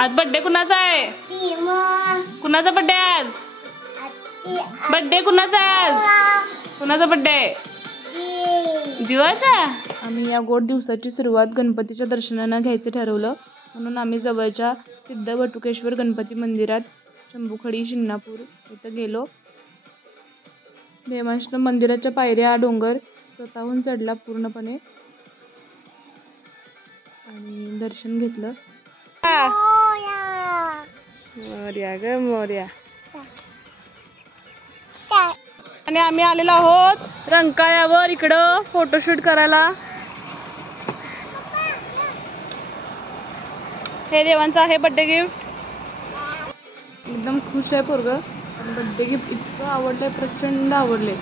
आज बर्थडे कुणाचा आहे? कुणाचा बर्थडे आज? बर्थडे कुणाचा आहे आज? कुणाचा बर्थडे? जीवाचा. आम्ही या गोड दिवसाची सुरुवात गणपतीच्या दर्शनानं घ्यायचं ठरवलं, म्हणून आम्ही जवळच्या सिद्ध बटुकेश्वर गणपती मंदिरात शंभूखडी शिंगणापूर इथं गेलो. देवांशनं मंदिराच्या पायऱ्या डोंगर स्वतःहून चढला पूर्णपणे आणि दर्शन घेतलं. मोरया ग मोरया. आणि आम्ही आलेलो आहोत रंकाळ्यावर इकडं फोटोशूट करायला. हे देवांचं आहे बर्थडे गिफ्ट. एकदम खुश आहे पोरगं. बर्थडे गिफ्ट इतकं आवडलंय, प्रचंड आवडले.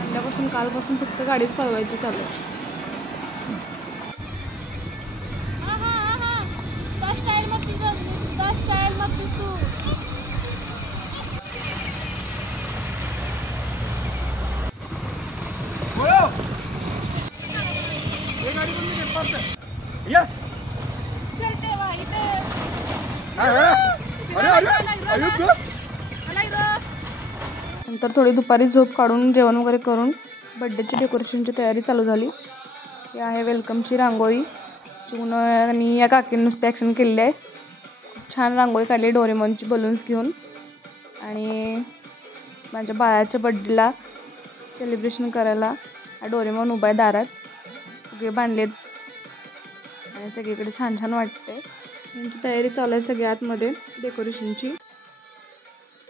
आणल्यापासून कालपासून फक्त गाडीच पळवायची चालू आहे. नंतर थोडी दुपारी झोप काढून जेवण वगैरे करून बर्थडेची डेकोरेशनची तयारी चालू झाली. ही आहे वेलकमची रांगोळी. चिमून या काकीने नुसते ॲक्शन केलेली आहे. खूप छान रांगोळी काढली डोरेमॉनची बलून्स घेऊन. आणि माझ्या बाळाच्या बर्थडेला सेलिब्रेशन करायला हा डोरेमॉन उभा आहे दारात. सगळे बांधलेत आणि सगळीकडे छान छान वाटतंय. त्यांची तयारी चालू आहे सगळ्या आतमध्ये डेकोरेशनची.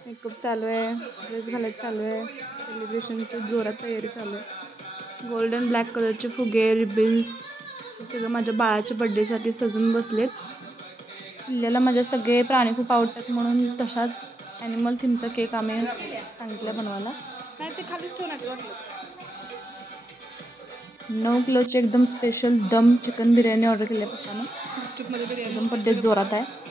मेकअप चालू आहे, ड्रेस घालायचं चालू आहे, सेलिब्रेशनची जोरात तयारी चालू आहे. गोल्डन ब्लॅक कलरचे फुगे, रिबिन्स हे सगळं माझ्या बाळाच्या बर्थडेसाठी सजून बसलेत. पिल्ल्याला माझ्या सगळे प्राणी खूप आवडतात, म्हणून तशाच ॲनिमल थीमचा केक आम्ही सांगितलं बनवायला. नाही ते खालीच ठेवण्यात वाटलं. 9 किलोची एकदम स्पेशल दम चिकन बिर्याणी ऑर्डर केली आहे पप्पानं. एकदम बर्थडे जोरात आहे.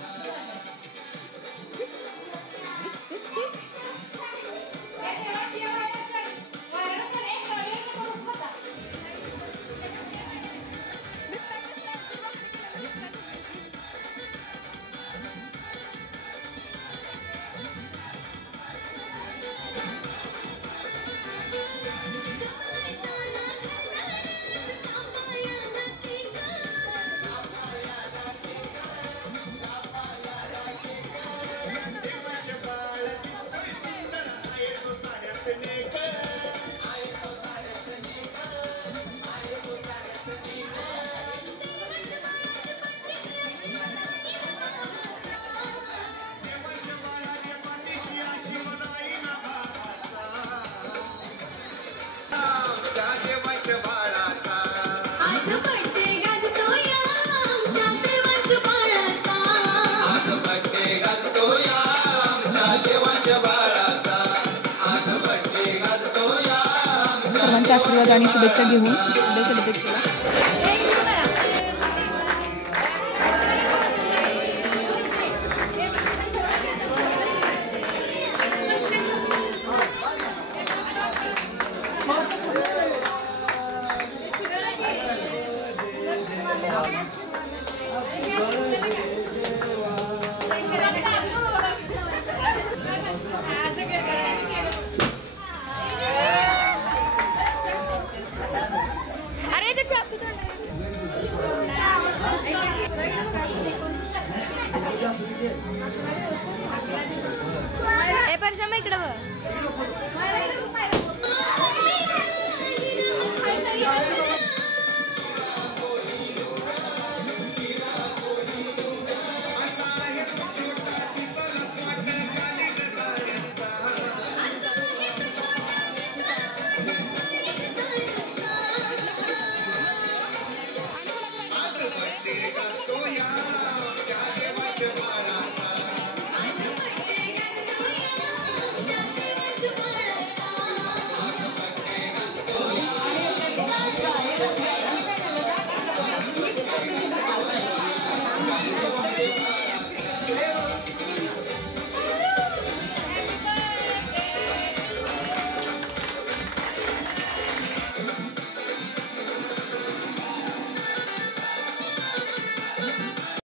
सर्वांचे आशीर्वाद आणि शुभेच्छा घेऊन बर्थडे सेलिब्रेट केला.